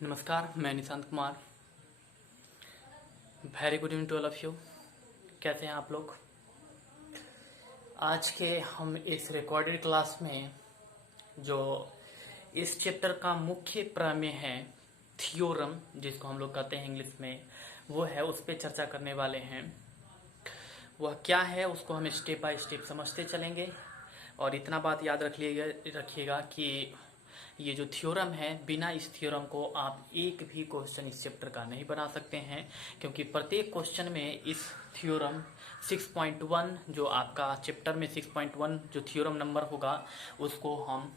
नमस्कार, मैं Nishant Kumar. Very good evening to all of you. कैसे हैं आप लोग? आज के हम इस रिकॉर्डेड क्लास में जो इस चैप्टर का मुख्य प्रमेय है, थियोरम जिसको हम लोग कहते हैं इंग्लिश में, वो है, उस पर चर्चा करने वाले हैं। वह क्या है उसको हम स्टेप बाय स्टेप समझते चलेंगे। और इतना बात याद रखिएगा कि ये जो थ्योरम है, बिना इस थ्योरम को आप एक भी क्वेश्चन इस चैप्टर का नहीं बना सकते हैं, क्योंकि प्रत्येक क्वेश्चन में इस थ्योरम 6.1 जो आपका चैप्टर में 6.1 जो थ्योरम नंबर होगा उसको हम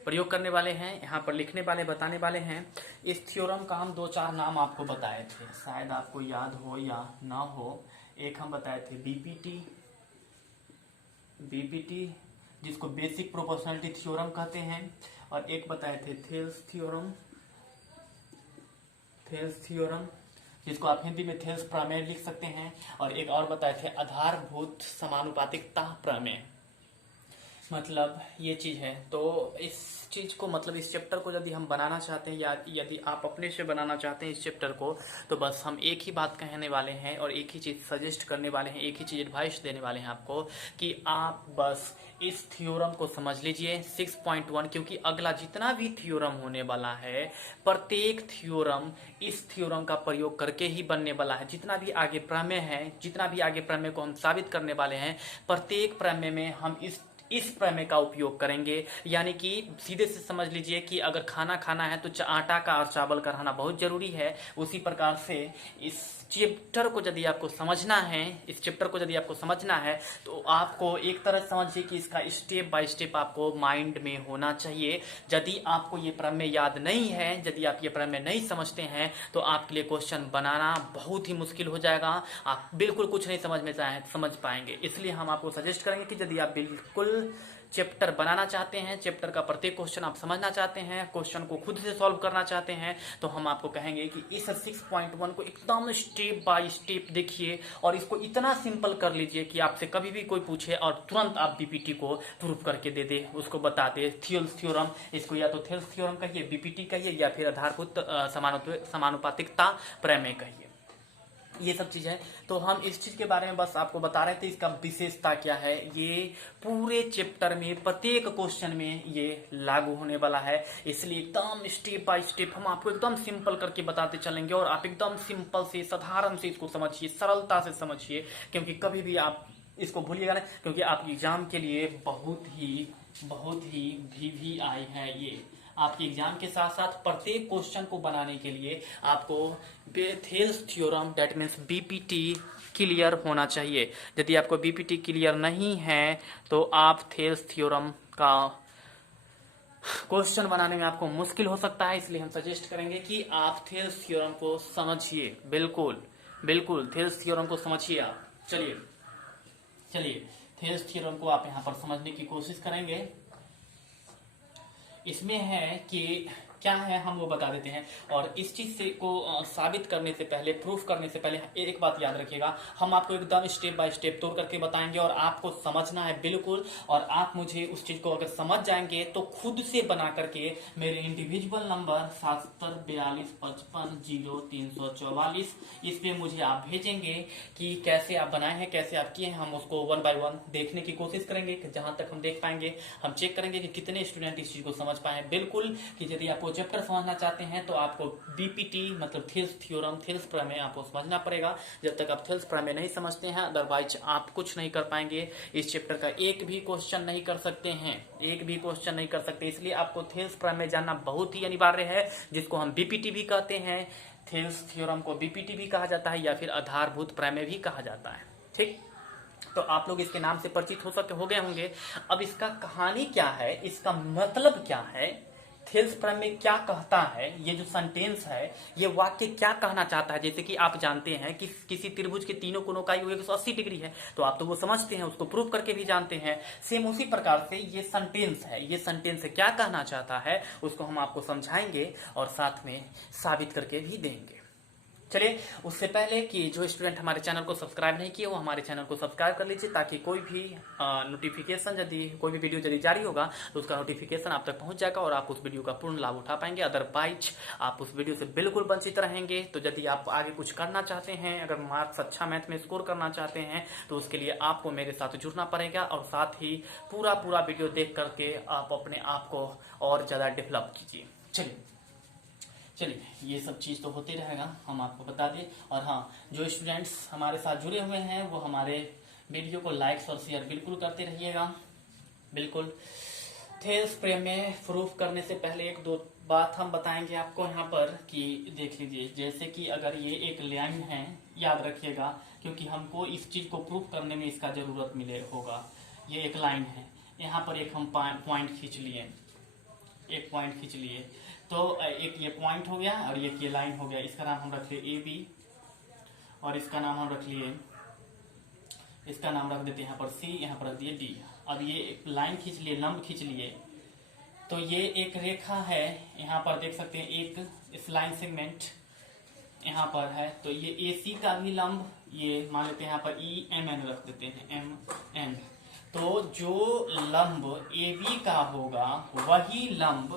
प्रयोग करने वाले हैं, यहाँ पर लिखने वाले, बताने वाले हैं। इस थ्योरम का हम 2-4 नाम आपको बताए थे, शायद आपको याद हो या ना हो। एक हम बताए थे बीपीटी जिसको बेसिक प्रोपोर्शनलिटी थ्योरम कहते हैं, और एक बताए थे थेल्स थ्योरम जिसको आप हिंदी में थेल्स प्रमेय लिख सकते हैं, और एक और बताए थे आधारभूत समानुपातिकता प्रमेय। मतलब ये चीज है। तो इस चीज को, मतलब इस चैप्टर को यदि हम बनाना चाहते हैं या यदि आप अपने से बनाना चाहते हैं इस चैप्टर को, तो बस हम एक ही बात कहने वाले हैं और एक ही चीज सजेस्ट करने वाले हैं, एक ही चीज एडवाइस देने वाले हैं आपको कि आप बस इस थ्योरम को समझ लीजिए 6.1, क्योंकि अगला जितना भी थ्योरम होने वाला है, प्रत्येक थ्योरम इस थ्योरम का प्रयोग करके ही बनने वाला है। जितना भी आगे प्रमेय है, जितना भी आगे प्रमेय को हम साबित करने वाले हैं, प्रत्येक प्रमेय में हम इस प्रमेय का उपयोग करेंगे। यानी कि सीधे से समझ लीजिए कि अगर खाना खाना है तो आटा का और चावल का रहना बहुत जरूरी है। उसी प्रकार से इस चैप्टर को यदि आपको समझना है तो आपको एक तरह समझिए कि इसका स्टेप बाय स्टेप आपको माइंड में होना चाहिए। यदि आपको ये प्रमेय याद नहीं है, यदि आप ये प्रमेय नहीं समझते हैं, तो आपके लिए क्वेश्चन बनाना बहुत ही मुश्किल हो जाएगा। आप बिल्कुल कुछ नहीं समझ पाएंगे। इसलिए हम आपको सजेस्ट करेंगे कि यदि आप बिल्कुल चैप्टर बनाना चाहते हैं, चैप्टर का प्रत्येक क्वेश्चन आप समझना चाहते हैं, क्वेश्चन को खुद से सॉल्व करना चाहते हैं, तो हम आपको कहेंगे कि इस 6.1 को एकदम स्टेप बाय स्टेप देखिए और इसको इतना सिंपल कर लीजिए कि आपसे कभी भी कोई पूछे और तुरंत आप बीपीटी को प्रूफ करके दे दे, उसको बता दे। थेल्स थ्योरम, इसको या तो थेल्स थ्योरम कहिए, बीपीटी कहिए, या फिर आधारभूत समानुपातिकता प्रमेय कहिए। ये सब चीज है। तो हम इस चीज के बारे में बस आपको बता रहे थे, इसका विशेषता क्या है। ये पूरे चैप्टर में प्रत्येक क्वेश्चन में ये लागू होने वाला है, इसलिए एकदम स्टेप बाय स्टेप हम आपको एकदम सिंपल करके बताते चलेंगे और आप एकदम सिंपल से, साधारण से इसको समझिए, सरलता से समझिए, क्योंकि कभी भी आप इसको भूलिएगा ना, क्योंकि आपके एग्जाम के लिए बहुत ही VVI है ये। आपके एग्जाम के साथ साथ प्रत्येक क्वेश्चन को बनाने के लिए आपको Thales theorem, that means BPT clear होना चाहिए। यदि आपको बीपीटी क्लियर नहीं है तो आप थेल्स थ्योरम का क्वेश्चन बनाने में आपको मुश्किल हो सकता है। इसलिए हम सजेस्ट करेंगे कि आप थेल्स थ्योरम को समझिए, बिल्कुल थेल्स थ्योरम को समझिए आप। चलिए थेल्स थ्योरम को आप यहाँ पर समझने की कोशिश करेंगे। इसमें है कि क्या है, हम वो बता देते हैं। और इस चीज से को साबित करने से पहले, प्रूफ करने से पहले एक बात याद रखिएगा, हम आपको एकदम स्टेप बाय स्टेप तोड़ करके बताएंगे और आपको समझना है बिल्कुल। और आप मुझे उस चीज को अगर समझ जाएंगे तो खुद से बना करके मेरे इंडिविजुअल नंबर 7742550344 इस पे मुझे आप भेजेंगे कि कैसे आप बनाए हैं, कैसे आप किए हैं। हम उसको 1 बाय 1 देखने की कोशिश करेंगे, जहां तक हम देख पाएंगे। हम चेक करेंगे कि कितने स्टूडेंट इस चीज को समझ पाए। बिल्कुल कि यदि आपको चैप्टर समझना चाहते हैं तो आपको बीपीटी मतलब थेल्स थ्योरम, थेल्स प्रमेय आपको समझना पड़ेगा। जब तक आप थेल्स प्रमेय नहीं समझते हैं, अदरवाइज आप कुछ नहीं कर पाएंगे। इस चैप्टर का एक भी क्वेश्चन नहीं कर सकते हैं, इसलिए आपको थेल्स प्रमेय जानना बहुत ही अनिवार्य है, जिसको हम बीपीटी भी कहते हैं। थेल्स थ्योरम को बीपीटी भी कहा जाता है या फिर आधारभूत प्रमेय भी कहा जाता है। ठीक, तो आप लोग इसके नाम से परिचित हो गए होंगे। अब इसका कहानी क्या है, इसका मतलब क्या है, थेल्स प्रमेय क्या कहता है, ये जो सेंटेंस है, ये वाक्य क्या कहना चाहता है। जैसे कि आप जानते हैं कि किसी त्रिभुज के तीनों कोनों का योग 180 डिग्री है, तो आप तो वो समझते हैं, उसको प्रूफ करके भी जानते हैं। सेम उसी प्रकार से ये सेंटेंस है, ये सेंटेंस क्या कहना चाहता है उसको हम आपको समझाएंगे और साथ में साबित करके भी देंगे। चलिए, उससे पहले कि जो स्टूडेंट हमारे चैनल को सब्सक्राइब नहीं किए वो हमारे चैनल को सब्सक्राइब कर लीजिए, ताकि कोई भी नोटिफिकेशन, यदि कोई भी वीडियो यदि जारी होगा तो उसका नोटिफिकेशन आप तक पहुंच जाएगा और आप उस वीडियो का पूर्ण लाभ उठा पाएंगे। अदरवाइज आप उस वीडियो से बिल्कुल वंचित रहेंगे। तो यदि आप आगे कुछ करना चाहते हैं, अगर मार्क्स अच्छा मैथ में स्कोर करना चाहते हैं, तो उसके लिए आपको मेरे साथ जुड़ना पड़ेगा और साथ ही पूरा वीडियो देख करके आप अपने आप को और ज़्यादा डेवलप कीजिए। चलिए, ये सब चीज़ तो होते रहेगा, हम आपको बता दें। और हाँ, जो स्टूडेंट्स हमारे साथ जुड़े हुए हैं वो हमारे वीडियो को लाइक और शेयर बिल्कुल करते रहिएगा, बिल्कुल। थेल्स प्रेम में प्रूफ करने से पहले एक दो बात हम बताएंगे आपको यहाँ पर कि देख लीजिए। जैसे कि अगर ये एक लाइन है, याद रखिएगा, क्योंकि हमको इस चीज़ को प्रूफ करने में इसका ज़रूरत मिले होगा। ये एक लाइन है, यहाँ पर एक हम पॉइंट खींच लिए, एक पॉइंट खींच लिए, तो एक ये पॉइंट हो गया और एक ये लाइन हो गया। इसका नाम हम रख लिए ए बी और इसका नाम हम रख लिए, इसका नाम रख देते हैं यहाँ पर सी, यहाँ पर रख दिए डी। अब ये एक लाइन खींच लिए, लंब खींच लिए, तो ये एक रेखा है, यहाँ पर देख सकते हैं एक इस लाइन सेगमेंट यहाँ पर है। तो ये ए सी का भी लंब, ये मान लेते हैं यहाँ पर ई एम एन रख देते हैं, एम एन। तो जो लंब ए बी का होगा वही लंब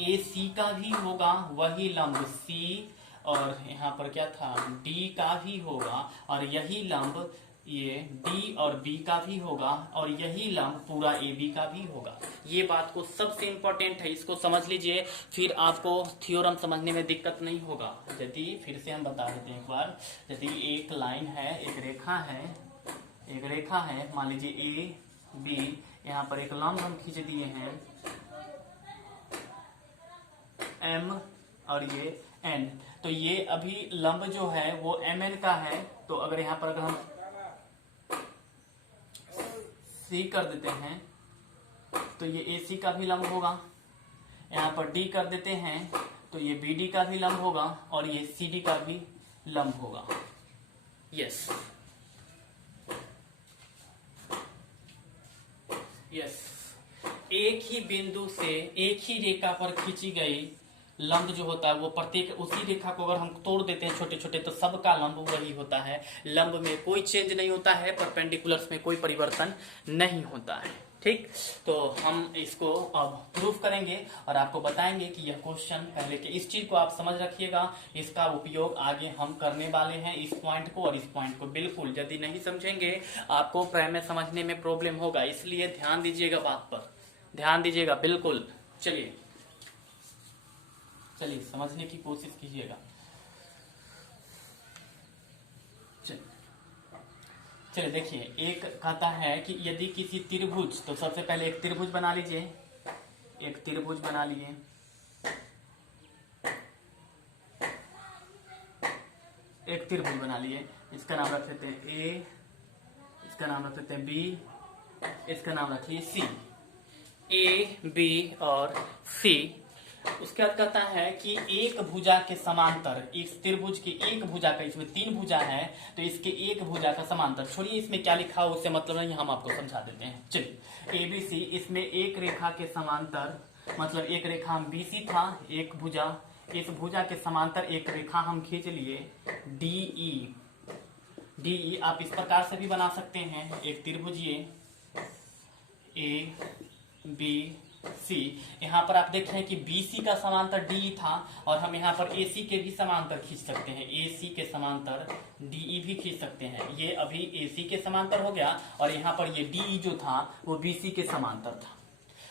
ए सी का भी होगा, वही लंब सी और यहाँ पर क्या था डी का भी होगा, और यही लंब ये डी और बी का भी होगा, और यही लंब पूरा ए बी का भी होगा। ये बात को सबसे इंपॉर्टेंट है, इसको समझ लीजिए, फिर आपको थ्योरम समझने में दिक्कत नहीं होगा। यदि फिर से हम बता देते हैं एक बार, यदि एक लाइन है, एक रेखा है, एक रेखा है, मान लीजिए ए बी, यहाँ पर एक लंब हम खींच दिए हैं एम और ये एन। तो ये अभी लंब जो है वो एम एन का है। तो अगर यहाँ पर अगर हम सी कर देते हैं तो ये ए सी का भी लंब होगा, यहाँ पर डी कर देते हैं तो ये बी डी का भी लंब होगा, और ये सी डी का भी लंब होगा। यस यस, एक ही बिंदु से एक ही रेखा पर खींची गई लंब जो होता है वो प्रत्येक उसी रेखा को अगर हम तोड़ देते हैं छोटे छोटे, तो सबका लंब वही होता है। लंब में कोई चेंज नहीं होता है, परपेंडिकुलर्स में कोई परिवर्तन नहीं होता है। ठीक, तो हम इसको अब प्रूफ करेंगे और आपको बताएंगे कि यह क्वेश्चन पहले के इस चीज को आप समझ रखिएगा, इसका उपयोग आगे हम करने वाले हैं, इस पॉइंट को और इस पॉइंट को। बिल्कुल यदि नहीं समझेंगे आपको प्राइम में समझने में प्रॉब्लम होगा, इसलिए ध्यान दीजिएगा, बात पर ध्यान दीजिएगा, बिल्कुल। चलिए समझने की कोशिश कीजिएगा। चलिए देखिए, एक कहता है कि यदि किसी त्रिभुज, तो सबसे पहले एक त्रिभुज बना लीजिए, एक त्रिभुज बना लिए, एक त्रिभुज बना लिए, इसका नाम रख देते हैं ए, इसका नाम रख देते हैं बी, इसका नाम रख लिए सी, ए बी और सी। उसके बाद कहता है कि एक भुजा के समांतर, इस त्रिभुज के एक भुजा का, इसमें तीन भुजा है तो इसके एक भुजा का समांतर, छोड़िए इसमें क्या लिखा हो उससे मतलब नहीं, हम आपको समझा देते हैं। चलिए ए बी सी, इसमें एक रेखा के समांतर, मतलब एक रेखा हम बी सी था, एक भुजा, इस भुजा के समांतर एक रेखा हम खींच लिए डी ई। डी ई आप इस प्रकार से भी बना सकते हैं, एक त्रिभुज ये ए बी सी, यहाँ पर आप देख रहे हैं कि BC का समांतर DE था, और हम यहाँ पर AC के भी समांतर खींच सकते हैं, AC के समांतर DE भी खींच सकते हैं। ये अभी AC के समांतर हो गया, और यहाँ पर ये DE जो था वो BC के समांतर था।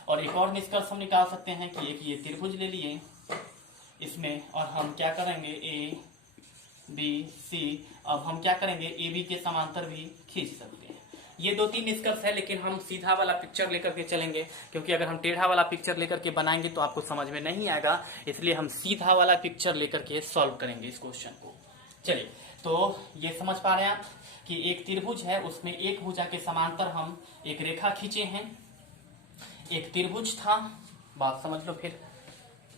और एक और निष्कर्ष हम निकाल सकते हैं कि एक ये त्रिभुज ले लिए इसमें, और हम क्या करेंगे A B C, अब हम क्या करेंगे AB के समांतर भी खींच सकते हैं। ये दो तीन निष्कर्ष है, लेकिन हम सीधा वाला पिक्चर लेकर के चलेंगे, क्योंकि अगर हम टेढ़ा वाला पिक्चर लेकर के बनाएंगे तो आपको समझ में नहीं आएगा, इसलिए हम सीधा वाला पिक्चर लेकर के सॉल्व करेंगे इस क्वेश्चन को। चलिए, तो ये समझ पा रहे हैं आप कि एक त्रिभुज है, उसमें एक भुजा के समांतर हम एक रेखा खींचे हैं, एक त्रिभुज था, बात समझ लो, फिर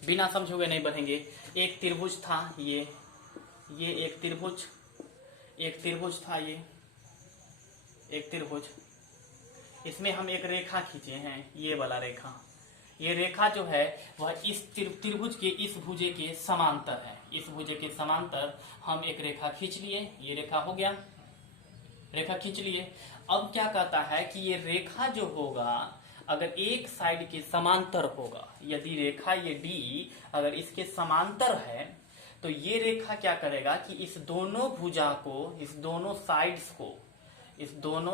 बिना समझोगे नहीं बढ़ेंगे। एक त्रिभुज था, ये एक त्रिभुज, एक त्रिभुज था, ये एक त्रिभुज, इसमें हम एक रेखा खींचे हैं, ये वाला रेखा, ये रेखा जो है वह इस त्रिभुज के इस भुजे के समांतर है, इस भुजा के समांतर हम एक रेखा खींच लिए, ये रेखा हो गया, रेखा खींच लिए। अब क्या कहता है कि ये रेखा जो होगा अगर एक साइड के समांतर होगा, यदि रेखा ये डी अगर इसके समांतर है तो ये रेखा क्या करेगा कि इस दोनों भुजा को, इस दोनों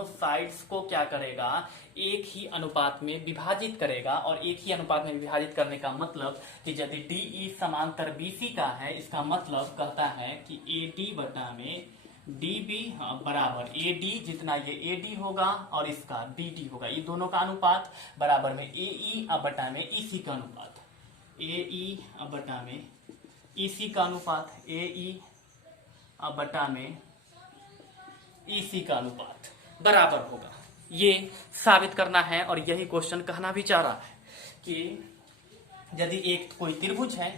साइड्स को क्या करेगा, एक ही अनुपात में विभाजित करेगा। और एक ही अनुपात में विभाजित करने का मतलब कि यदि DE समांतर BC का है, इसका मतलब कहता है कि AD बटा में DB बराबर AD, जितना ये AD होगा और इसका BD होगा, ये दोनों का अनुपात बराबर में AE बटा में EC का अनुपात, AE बटा में EC का अनुपात, AE बटा में EC का अनुपात बराबर होगा। ये साबित करना है और यही क्वेश्चन कहना भी चाह रहा है कि यदि एक कोई त्रिभुज है,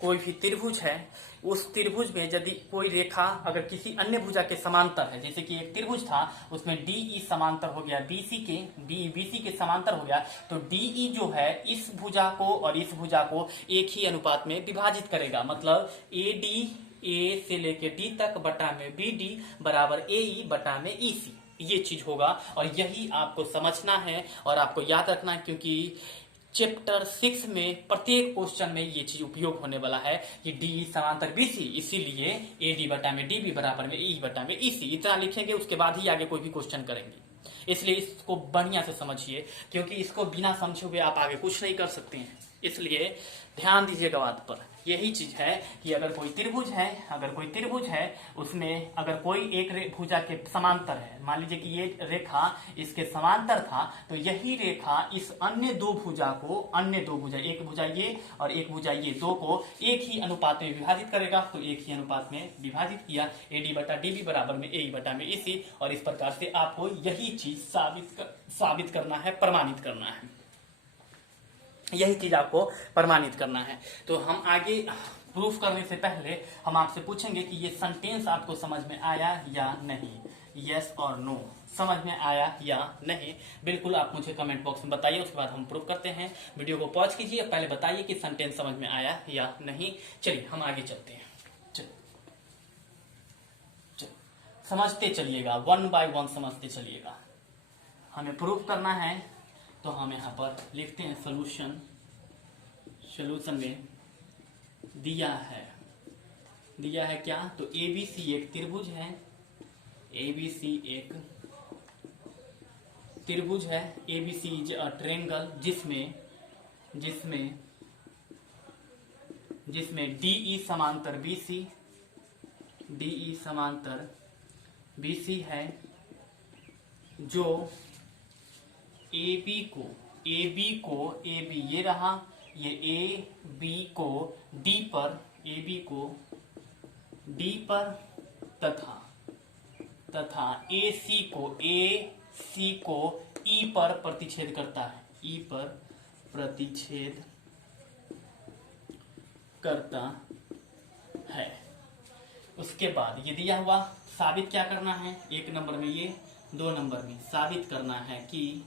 कोई भी त्रिभुज है, उस त्रिभुज में यदि कोई रेखा अगर किसी अन्य भुजा के समांतर है, जैसे कि एक त्रिभुज था उसमें DE समांतर हो गया BC के समांतर हो गया, तो DE जो है इस भुजा को और इस भुजा को एक ही अनुपात में विभाजित करेगा। मतलब AD A से लेके D तक बटा में BD बराबर AE बटा में EC, ये चीज होगा। और यही आपको समझना है और आपको याद रखना है, क्योंकि चैप्टर 6 में प्रत्येक क्वेश्चन में ये चीज उपयोग होने वाला है कि DE समांतर BC, इसीलिए AD बटा में DB बराबर में EE बटा में EC, इतना लिखेंगे, उसके बाद ही आगे कोई भी क्वेश्चन करेंगे। इसलिए इसको बढ़िया से समझिए, क्योंकि इसको बिना समझे हुए आप आगे कुछ नहीं कर सकते हैं। इसलिए ध्यान दीजिएगा बात पर। यही चीज है कि अगर कोई त्रिभुज है उसमें अगर कोई एक भुजा के समांतर है, मान लीजिए कि ये रेखा इसके समांतर था, तो यही रेखा इस अन्य दो भुजा, एक भुजा ये और एक भुजा ये, दो को एक ही अनुपात में विभाजित करेगा। तो एक ही अनुपात में विभाजित किया, AD बटा DB बराबर में AE बटा में EC, और इस प्रकार से आपको यही चीज साबित करना है, प्रमाणित करना है, यही चीज आपको प्रमाणित करना है। तो हम आगे प्रूफ करने से पहले हम आपसे पूछेंगे कि ये सेंटेंस आपको समझ में आया या नहीं, यस और नो, समझ में आया या नहीं, बिल्कुल आप मुझे कमेंट बॉक्स में बताइए, उसके बाद हम प्रूफ करते हैं। वीडियो को पॉज कीजिए, पहले बताइए कि सेंटेंस समझ में आया या नहीं। चलिए हम आगे चलते हैं, समझते चलिएगा, 1 by 1 समझते चलिएगा। हमें प्रूफ करना है तो हम यहाँ पर लिखते हैं सॉल्यूशन में दिया है क्या, तो ABC एक त्रिभुज है, ABC एक त्रिभुज है, ABC इज अ ट्रायंगल जिसमें DE समांतर BC है, जो AB ये रहा, ये AB को D पर तथा AC को E पर प्रतिच्छेद करता है, E पर प्रतिच्छेद करता है। उसके बाद ये दिया हुआ, साबित क्या करना है, 1 नंबर में ये, 2 नंबर में साबित करना है कि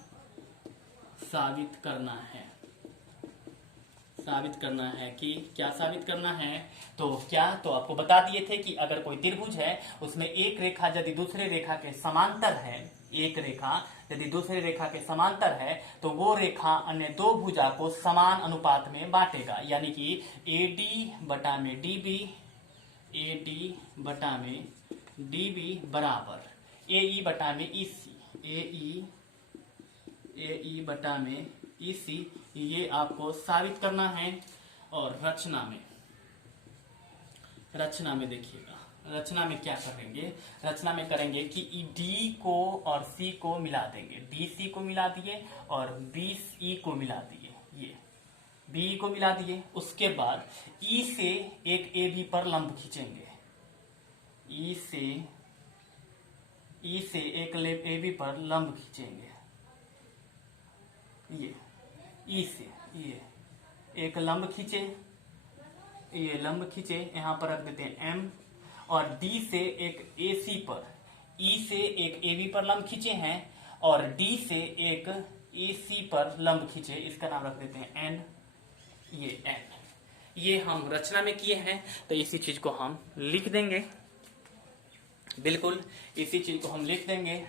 क्या साबित करना है, तो आपको बता दिए थे कि अगर कोई त्रिभुज है उसमें एक रेखा यदि दूसरे रेखा के समांतर है, तो वो रेखा अन्य दो भुजा को समान अनुपात में बांटेगा, यानी कि AD बटा में DB बराबर AE बटा में EC, ये आपको साबित करना है। और रचना में देखिएगा, रचना में क्या करेंगे, रचना में करेंगे कि D को और C को मिला देंगे, DC को मिला दिए और BE को मिला दिए, ये BE को मिला दिए। उसके बाद E से एक AB पर लंब खींचेंगे, E से एक AB पर लंब खींचेंगे, ये E से ये एक लंब खींचे, यहाँ पर रख देते हैं M, और D से एक AC पर, E से एक AB पर लंब खींचे हैं और D से एक AC पर लंब खींचे, इसका नाम रख देते हैं N, ये N। ये हम रचना में किए हैं, तो इसी चीज को हम लिख देंगे, बिल्कुल इसी चीज को हम लिख देंगे।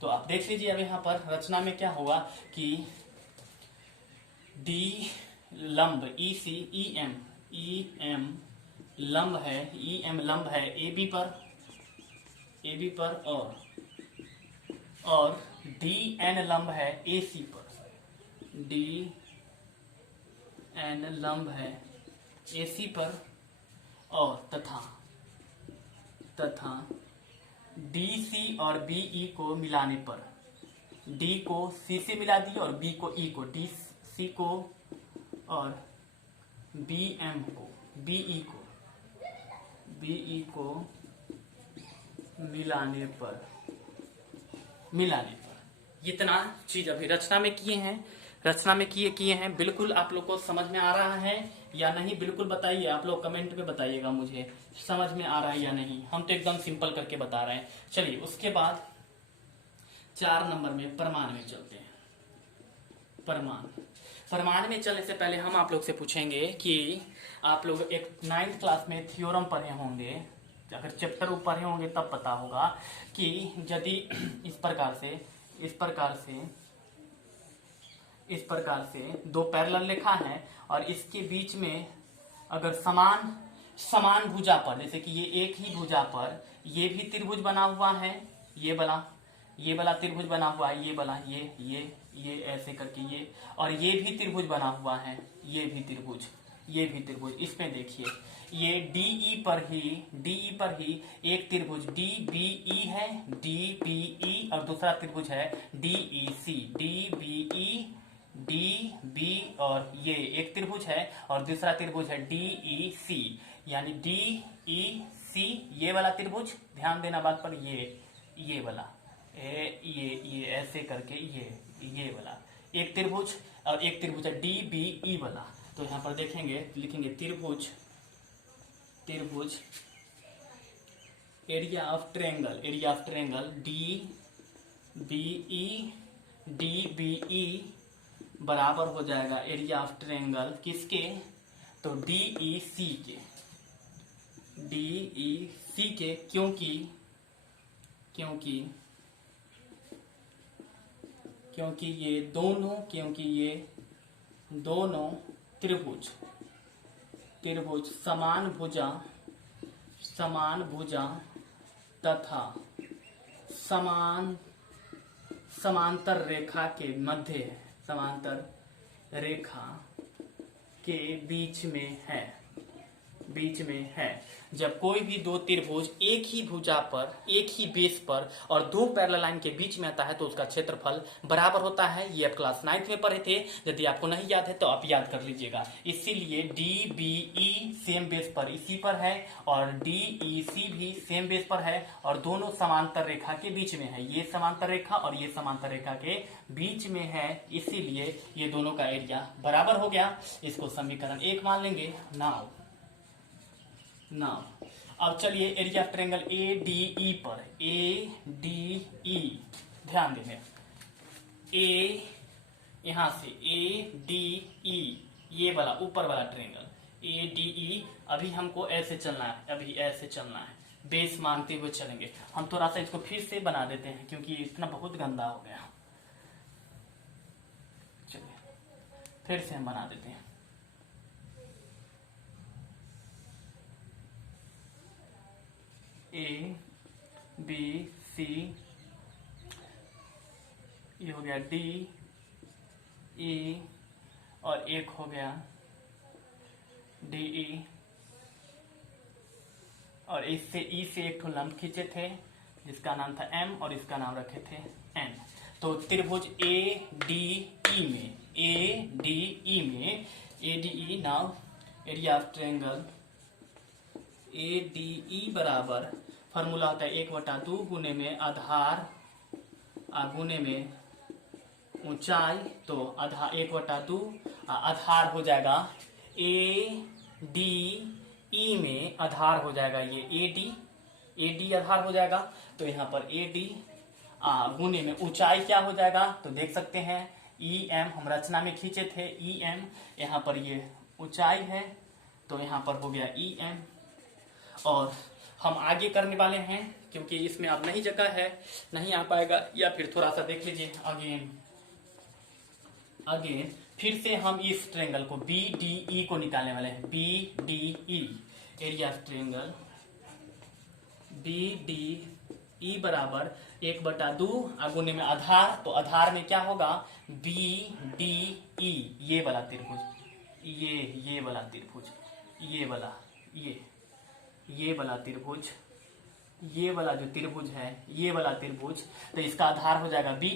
तो आप देख लीजिए अब यहाँ पर रचना में क्या होगा कि डी लंब ई एम लंब है ए बी पर और डी एन लंब है ए सी पर, डी एन लंब है ए सी पर और तथा डी सी और बी ई को मिलाने पर, डी को सी से मिला दिए और बी को ई को, डी सी को और बी एम को, बी ई को मिलाने पर इतना चीज अभी रचना में किए हैं। बिल्कुल आप लोग को समझ में आ रहा है या नहीं, बिल्कुल बताइए, आप लोग कमेंट में बताइएगा मुझे समझ में आ रहा है या नहीं। हम तो एकदम सिंपल करके बता रहे हैं। चलिए उसके बाद 4 नंबर में प्रमाण में चलते हैं। प्रमाण में चलने से पहले हम आप लोग से पूछेंगे कि आप लोग एक 9th क्लास में थ्योरम पढ़े होंगे, अगर चैप्टर पढ़े होंगे तब पता होगा कि यदि इस प्रकार से 2 पैरेलल रेखा है और इसके बीच में अगर समान भुजा पर, जैसे कि ये एक ही भुजा पर ये भी त्रिभुज बना हुआ है, ये वाला त्रिभुज बना हुआ है, ये वाला ये ऐसे करके ये, और ये भी त्रिभुज बना हुआ है, ये भी त्रिभुज। इसमें देखिए ये डीई पर ही एक त्रिभुज डीबीई है, डीबीई और दूसरा त्रिभुज है डीईसी, डीबीई डीबी और ये एक त्रिभुज है और दूसरा त्रिभुज है डीईसी, यानी डीईसी ये वाला त्रिभुज, ध्यान देना बात पर, ये वाला ये ऐसे करके ये वाला एक त्रिभुज और एक त्रिभुज है डीबीई वाला। तो यहाँ पर देखेंगे, लिखेंगे त्रिभुज एरिया ऑफ ट्रायंगल डीबीई बराबर हो जाएगा एरिया ऑफ ट्रायंगल किसके, तो डीईसी के, क्योंकि ये दोनों त्रिभुज समान भुजा तथा समांतर रेखा के मध्य, समांतर रेखा के बीच में है। जब कोई भी 2 त्रिभुज एक ही भुजा पर, एक ही बेस पर और 2 पैरेलल लाइन के बीच में आता है तो उसका क्षेत्रफल बराबर होता है। ये आप क्लास 9th में पढ़े थे, यदि आपको नहीं याद है तो आप याद कर लीजिएगा। इसीलिए डीबीई सेम बेस पर इसी पर है और डीईसी भी सेम बेस पर है और दोनों समांतर रेखा के बीच में है। ये समांतर रेखा और ये समांतर रेखा के बीच में है, इसीलिए ये दोनों का एरिया बराबर हो गया। इसको समीकरण 1 मान लेंगे। नाउ अब चलिए एरिया ऑफ ट्रायंगल एडीई पर, एडीई ध्यान देंगे, यहां से एडीई ये वाला ऊपर वाला ट्रायंगल एडीई, अभी हमको ऐसे चलना है, बेस मानते हुए चलेंगे। हम थोड़ा सा इसको फिर से बना देते हैं क्योंकि इतना बहुत गंदा हो गया। चलिए फिर से हम बना देते हैं। ए बी सी, ये हो गया डी ई और एक हो गया डी ई, और इससे ई से एक ठो लंब खींचे थे जिसका नाम था एम और इसका नाम रखे थे एन। तो त्रिभुज A D E now area of triangle ADE बराबर, फॉर्मूला होता है 1/2 गुने में आधार गुने में ऊंचाई, तो 1/2 आधार हो जाएगा एडीई में, आधार हो जाएगा ये एडी आधार हो जाएगा। तो यहाँ पर एडी गुने में ऊंचाई क्या हो जाएगा, तो देख सकते हैं ई एम हम रचना में खींचे थे, ई एम, यहाँ पर ये ऊंचाई है तो यहाँ पर हो गया ई एम। और हम आगे करने वाले हैं क्योंकि इसमें अब नहीं जगह है, नहीं आ पाएगा, या फिर थोड़ा सा देख लीजिए अगेन फिर से हम इस ट्रेंगल को बी डी ई को निकालने वाले हैं। B D E area of triangle B D E बराबर 1/2 गुने में आधार, तो आधार में क्या होगा बी डी ई, ये वाला त्रिभुज, ये वाला त्रिभुज, ये वाला त्रिभुज, ये वाला जो त्रिभुज है, ये वाला त्रिभुज, तो इसका आधार हो जाएगा बी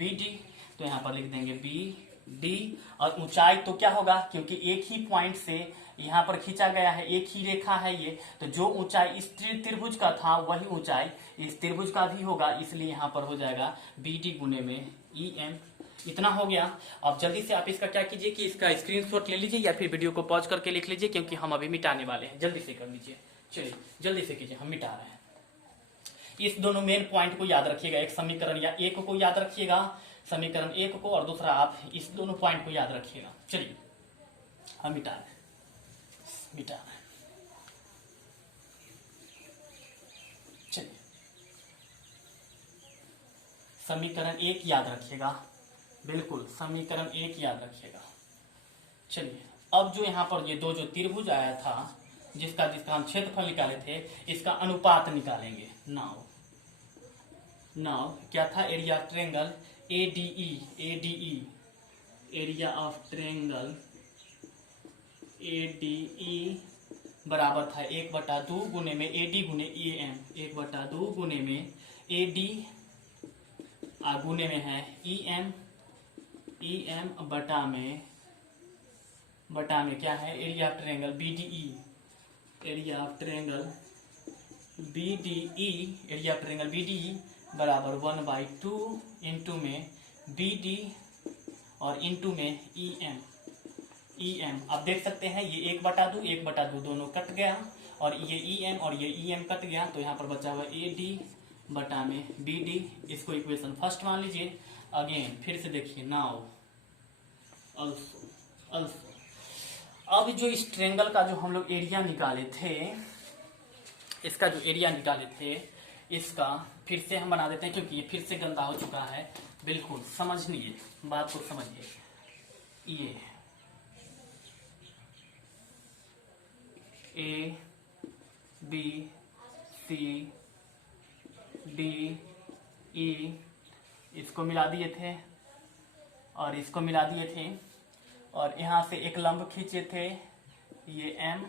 डी, तो यहाँ पर लिख देंगे बी डी। और ऊंचाई तो क्या होगा, क्योंकि एक ही पॉइंट से यहाँ पर खींचा गया है, एक ही रेखा है ये, तो जो ऊंचाई इस त्रिभुज का था वही ऊंचाई इस त्रिभुज का भी होगा, इसलिए यहाँ पर हो जाएगा बी डी गुने में ई एम। इतना हो गया। अब जल्दी से आप इसका क्या कीजिए कि इसका स्क्रीनशॉट ले लीजिए या फिर वीडियो को पॉज करके लिख लीजिए, क्योंकि हम अभी मिटाने वाले हैं। जल्दी से कर लीजिए, चलिए जल्दी से कीजिए, हम मिटा रहे हैं। इस दोनों मेन पॉइंट को याद रखिएगा, एक समीकरण या एक को याद रखिएगा, समीकरण एक को, और दूसरा आप इस दोनों पॉइंट को याद रखिएगा। चलिए हम मिटा रहे हैं। चलिए समीकरण एक याद रखिएगा, बिल्कुल समीकरण एक याद रखिएगा। चलिए अब जो यहाँ पर ये दो जो त्रिभुज आया था, जिसका हम क्षेत्रफल निकाले थे, इसका अनुपात निकालेंगे। नाउ क्या था, area of triangle ADE, area of triangle ADE बराबर था 1/2 गुने में एडी गुने ई एम, 1/2 गुने में एडी गुने में है ई एम बटा में क्या है, area of triangle BDE, area of triangle BDE बराबर 1/2 इंटू में बीडी और इंटू में ई एम। अब देख सकते हैं ये 1/2 दोनों कट गया, और ये ई एम और ये ई एम कट गया, तो यहाँ पर बचा हुआ ए डी बटा में बी डी। इसको इक्वेशन फर्स्ट मान लीजिए। अगेन फिर से देखिए, नाउ अल्सो अब जो इस ट्रेंगल का जो हम लोग एरिया निकाले थे, इसका जो एरिया निकाले थे, इसका फिर से हम बना देते हैं, क्योंकि ये फिर से गंदा हो चुका है। बिल्कुल समझिए, बात को समझिए। ये A B C D E, इसको मिला दिए थे और इसको मिला दिए थे, और यहाँ से एक लंब खींचे थे ये एम,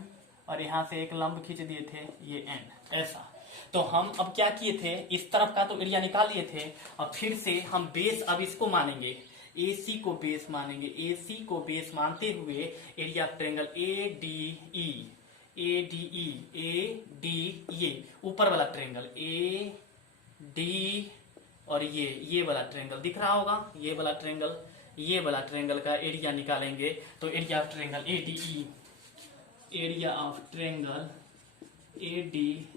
और यहाँ से एक लंब खींच दिए थे ये एन, ऐसा। तो हम अब क्या किए थे, इस तरफ का तो एरिया निकाल लिए थे, अब फिर से हम बेस अब इसको मानेंगे, AC को बेस मानेंगे। AC को बेस मानते हुए एरिया ऑफ ट्रेंगल ADE, ये ऊपर वाला ट्रेंगल AD, और ये वाला ट्रेंगल दिख रहा होगा, ये वाला ट्रेंगल का एरिया निकालेंगे। तो area of triangle ADE, area of triangle ADE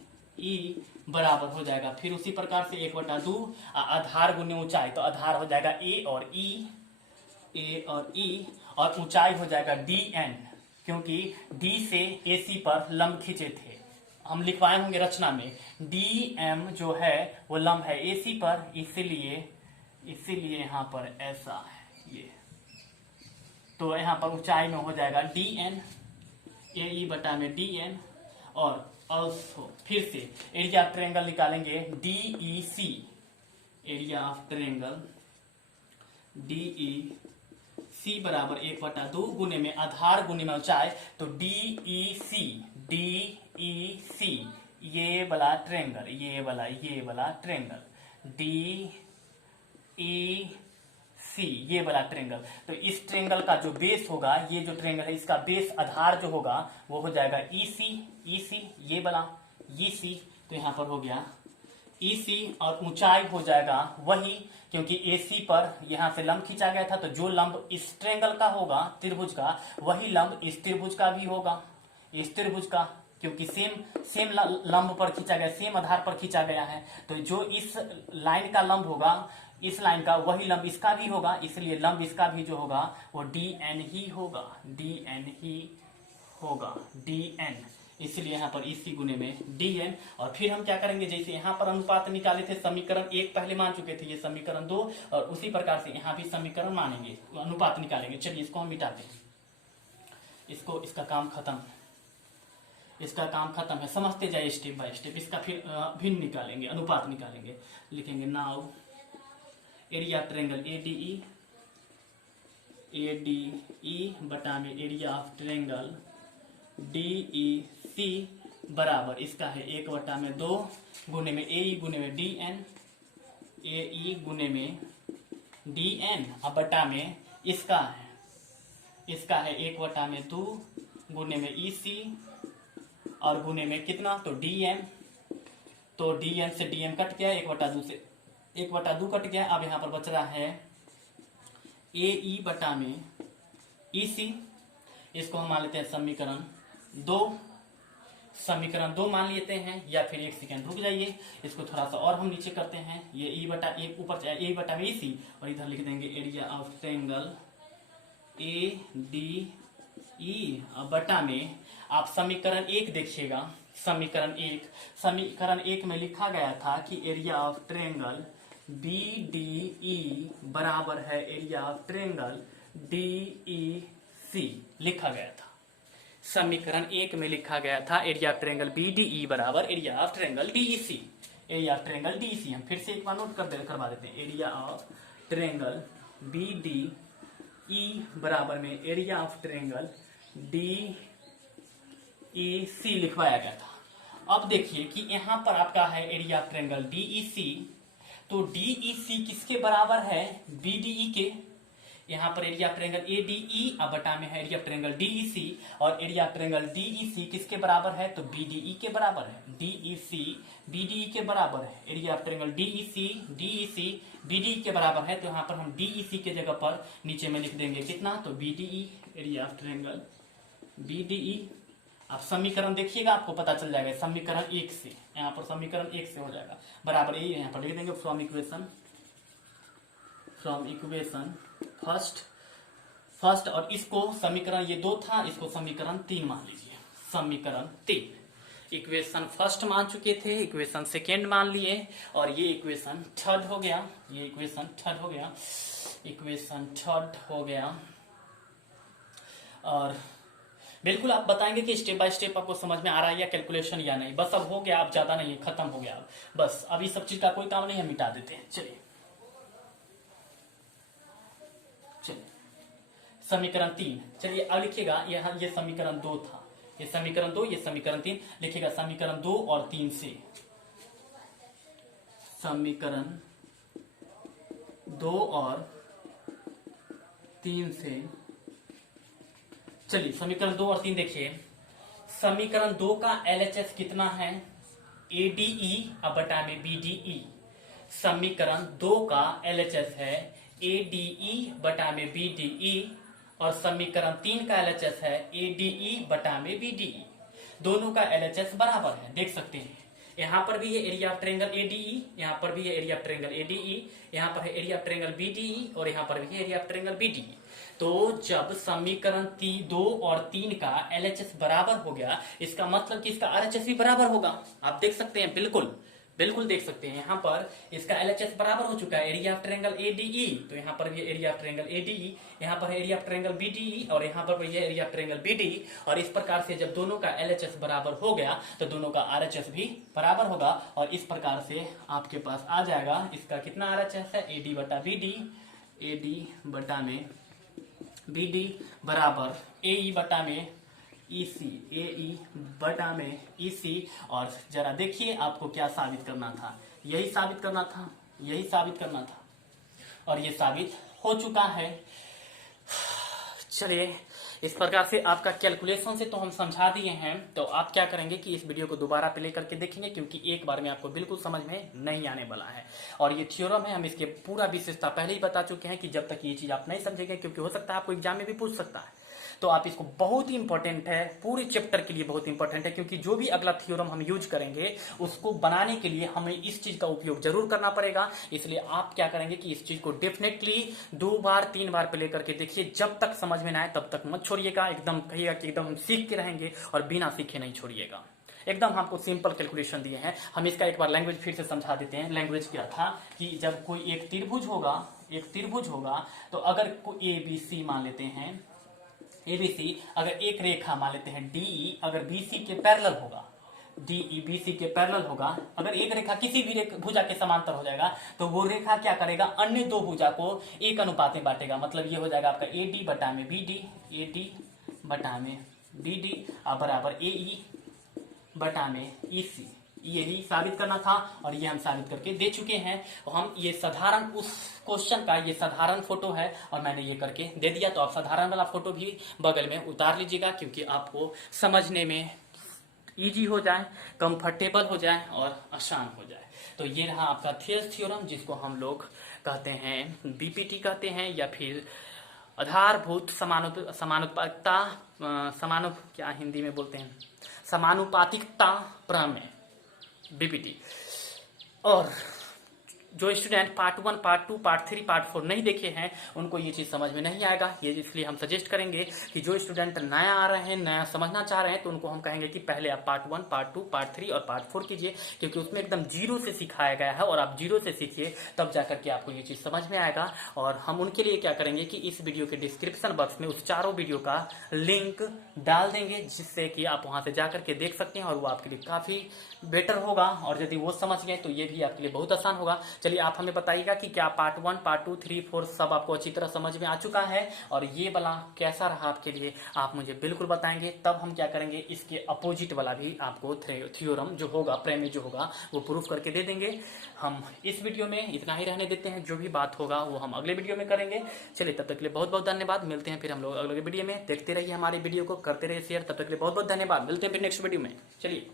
बराबर हो जाएगा, फिर उसी प्रकार से 1/2 आधार गुने ऊंचाई, तो आधार हो जाएगा A और E, और ऊंचाई हो जाएगा DN, क्योंकि D से AC पर लंब खींचे थे, हम लिखवाए होंगे रचना में। DM जो है वो लंब है AC पर, इसीलिए यहाँ पर ऐसा है ये, तो यहाँ पर ऊंचाई में हो जाएगा DN, AE बटा में DN। और ऑल्सो फिर से एरिया ऑफ ट्रेंगल निकालेंगे DEC, area of triangle DEC बराबर 1/2 गुने में आधार गुने में ऊंचाई, तो DEC, ये वाला ट्रेंगल DEC, ये वाला ट्रेंगल। तो इस ट्रेंगल का जो बेस होगा, ये जो ट्रेंगल है इसका बेस आधार जो होगा वो हो जाएगा EC, ये वाला EC, तो यहाँ पर हो गया EC, और ऊंचाई हो जाएगा वही, क्योंकि AC पर यहाँ से लंब खींचा गया था, तो जो लंब इस ट्रेंगल का होगा त्रिभुज का, वही लंब इस त्रिभुज का भी होगा, इस त्रिभुज का, क्योंकि सेम लंब पर खींचा गया, सेम आधार पर खींचा गया है। तो जो इस लाइन का लंब होगा, इस लाइन का वही लंब इसका भी होगा, इसलिए लंब इसका भी जो होगा वो dn ही होगा, dn ही होगा, dn। इसलिए यहाँ पर इसी गुने में dn। और फिर हम क्या करेंगे, जैसे यहाँ पर अनुपात निकाले थे, समीकरण 1 पहले मान चुके थे, ये समीकरण 2, और उसी प्रकार से यहाँ भी समीकरण मानेंगे, अनुपात निकालेंगे। चलिए इसको हम मिटाते हैं, इसको, इसका काम खत्म, इसका काम खत्म है। समझते जाए स्टेप बाय स्टेप। इसका फिर भिन्न निकालेंगे, अनुपात निकालेंगे। लिखेंगे नाउ एरिया ट्रायंगल ADE बटा में एरिया ऑफ ट्रायंगल DEC बराबर, इसका है 1/2 गुने में AE गुने में DN, AE गुने में DN, अब बटा में इसका है 1/2 गुने में EC और गुने में कितना, तो DM। तो DN से DM कट गया, 1/2 से 1/2 कट गया। अब यहां पर बच रहा है AE बटा में EC। इसको हम मान लेते हैं समीकरण 2, समीकरण 2 मान लेते हैं, या फिर 1 सेकेंड रुक जाइए, इसको थोड़ा सा और हम नीचे करते हैं। ये E बटा एक ऊपर A बटा में EC, और इधर लिख देंगे एरिया ऑफ ट्रायंगल ADE बटा में, आप समीकरण 1 देखिएगा, समीकरण 1 में लिखा गया था कि एरिया ऑफ ट्रायंगल BDE बराबर है एरिया ऑफ ट्रायंगल DEC, लिखा गया था। समीकरण 1 में लिखा गया था एरिया ऑफ ट्रायंगल BDE बराबर area of triangle DEC, area of triangle DEC। हम फिर से एक बार नोट करवा देते हैं, एरिया ऑफ ट्रायंगल BDE बराबर में एरिया ऑफ ट्रायंगल DEC लिखवाया गया था। अब देखिए कि यहां पर आपका है एरिया ऑफ ट्रायंगल DEC, तो DEC किसके बराबर है, BDE के। यहां पर एरिया ऑफ ट्रायंगल ADE अब बटा में है एरिया ऑफ ट्रायंगल DEC, और एरिया ऑफ ट्रायंगल DEC किसके बराबर है, तो BDE के बराबर है। DEC BDE के बराबर है, area of triangle DEC BDE के बराबर है। तो यहां पर हम DEC के जगह पर नीचे में लिख देंगे कितना, तो BDE, area of triangle BDE। आप समीकरण देखिएगा, आपको पता चल जाएगा समीकरण 1 से, यहाँ पर समीकरण 1 से हो जाएगा बराबर, यही यहाँ पर लिख देंगे फ्रॉम इक्वेशन फर्स्ट, और इसको समीकरण ये 2 था, इसको समीकरण 3 मान लीजिए, समीकरण 3। इक्वेशन फर्स्ट मान चुके थे, इक्वेशन सेकेंड मान लिए, और ये इक्वेशन थर्ड हो गया, ये इक्वेशन थर्ड हो गया। और बिल्कुल आप बताएंगे कि स्टेप बाय स्टेप आपको समझ में आ रहा है या कैलकुलेशन या नहीं। बस अब हो गया, अब ज्यादा नहीं है, खत्म हो गया अब। बस अभी सब चीज का कोई काम नहीं है, मिटा देते हैं। चलिए समीकरण 3, चलिए अब लिखिएगा, यहाँ ये समीकरण 2 था, ये समीकरण 2, ये समीकरण 3, लिखिएगा समीकरण 2 और 3 से, समीकरण 2 और 3 से। चलिए समीकरण 2 और 3 देखिए, समीकरण 2 का LHS कितना है, ADE अब बटा में BDE। समीकरण 2 का LHS है ADE बटा में BDE, और समीकरण 3 का LHS है ADE बटा में BDE। दोनों का LHS बराबर है, देख सकते हैं। यहाँ पर भी है एरिया ऑफ ट्रायंगल ADE, यहाँ पर भी है एरिया ऑफ ट्रायंगल ADE, यहाँ पर है एरिया ऑफ ट्रायंगल BDE, और यहाँ पर भी है एरिया ऑफ ट्रायंगल BDE। तो जब समीकरण 2 और 3 का LHS बराबर हो गया, इसका मतलब कि इसका RHS भी बराबर होगा। आप देख सकते हैं, बिल्कुल देख सकते हैं। यहाँ पर इसका LHS बराबर हो चुका है, एरिया ऑफ ट्रायंगल ADE, तो यहाँ पर भी एरिया ऑफ ट्रायंगल ADE, यहाँ पर है एरिया ऑफ ट्रायंगल BDE, और यहाँ पर भी है एरिया ऑफ ट्रायंगल BDE। और इस प्रकार से जब दोनों का LHS बराबर हो गया, तो दोनों का RHS भी बराबर होगा, और इस प्रकार से आपके पास आ जाएगा इसका कितना RHS है, AD बटा में BD बराबर AE बटा में EC, AE बटा में EC। और जरा देखिए आपको क्या साबित करना था, यही साबित करना था, और ये साबित हो चुका है। चलिए इस प्रकार से आपका कैलकुलेशन से तो हम समझा दिए हैं। तो आप क्या करेंगे कि इस वीडियो को दोबारा प्ले करके देखेंगे, क्योंकि एक बार में आपको बिल्कुल समझ में नहीं आने वाला है। और ये थ्योरम है, हम इसके पूरा विशेषता पहले ही बता चुके हैं कि जब तक ये चीज आप नहीं समझेंगे, क्योंकि हो सकता है आपको एग्जाम में भी पूछ सकता है। तो आप इसको, बहुत ही इंपॉर्टेंट है, पूरे चैप्टर के लिए बहुत इंपॉर्टेंट है, क्योंकि जो भी अगला थ्योरम हम यूज करेंगे उसको बनाने के लिए हमें इस चीज का उपयोग जरूर करना पड़ेगा। इसलिए आप क्या करेंगे कि इस चीज को डेफिनेटली 2 बार 3 बार पे लेकर के देखिए, जब तक समझ में ना आए तब तक मत छोड़िएगा। एकदम कहिएगा कि एकदम हम सीख के रहेंगे, और बिना सीखे नहीं छोड़िएगा। एकदम हमको सिंपल कैलकुलेशन दिए हैं। हम इसका एक बार लैंग्वेज फिर से समझा देते हैं। लैंग्वेज क्या था कि जब कोई एक त्रिभुज होगा, तो अगर कोई ABC मान लेते हैं, ABC अगर एक रेखा मान लेते हैं DE, अगर BC के पैरेलल होगा, DE BC के पैरेलल होगा, अगर एक रेखा किसी भी भुजा के समांतर हो जाएगा, तो वो रेखा क्या करेगा, अन्य 2 भुजा को एक अनुपात में बांटेगा। मतलब ये हो जाएगा आपका AD बटा में BD, AD बटा में BD बराबर AE बटा में EC। यही साबित करना था, और ये हम साबित करके दे चुके हैं। हम ये साधारण, उस क्वेश्चन का ये साधारण फोटो है, और मैंने ये करके दे दिया। तो आप साधारण वाला फोटो भी बगल में उतार लीजिएगा, क्योंकि आपको समझने में इजी हो जाए, कंफर्टेबल हो जाए और आसान हो जाए। तो ये रहा आपका थियर्स थ्योरम, जिसको हम लोग कहते हैं BPT कहते हैं, या फिर आधारभूत समानुपातिकता, क्या हिंदी में बोलते हैं, समानुपातिकता प्रमेय, BPT। और जो student part 1, part 2, part 3, part 4 नहीं देखे हैं, उनको ये चीज समझ में नहीं आएगा। ये इसलिए हम सजेस्ट करेंगे कि जो स्टूडेंट नया आ रहे हैं, नया समझना चाह रहे हैं, तो उनको हम कहेंगे कि पहले आप पार्ट 1, पार्ट 2, पार्ट 3 और पार्ट 4 कीजिए, क्योंकि उसमें एकदम जीरो से सिखाया गया है, और आप जीरो से सीखिए, तब जाकर के आपको ये चीज समझ में आएगा। और हम उनके लिए क्या करेंगे कि इस वीडियो के डिस्क्रिप्शन बॉक्स में उस चारों वीडियो का लिंक डाल देंगे, जिससे कि आप वहां से जाकर के देख सकते हैं, और वो आपके लिए काफी बेटर होगा। और यदि वो समझ गए तो ये भी आपके लिए बहुत आसान होगा। चलिए आप हमें बताइएगा कि क्या पार्ट 1, पार्ट 2, 3, 4 सब आपको अच्छी तरह समझ में आ चुका है, और ये वाला कैसा रहा आपके लिए, आप मुझे बिल्कुल बताएंगे। तब हम क्या करेंगे, इसके अपोजिट वाला भी आपको थ्योरम जो होगा, प्रमेय जो होगा, वो प्रूफ करके दे देंगे। हम इस वीडियो में इतना ही रहने देते हैं, जो भी बात होगा वो हम अगले वीडियो में करेंगे। चलिए तब तक के लिए बहुत बहुत धन्यवाद। मिलते हैं फिर हम लोग अगले वीडियो में। देखते रहिए हमारी वीडियो को, करते रहिए शेयर। तब तक के लिए बहुत बहुत धन्यवाद। मिलते हैं फिर नेक्स्ट वीडियो में। चलिए।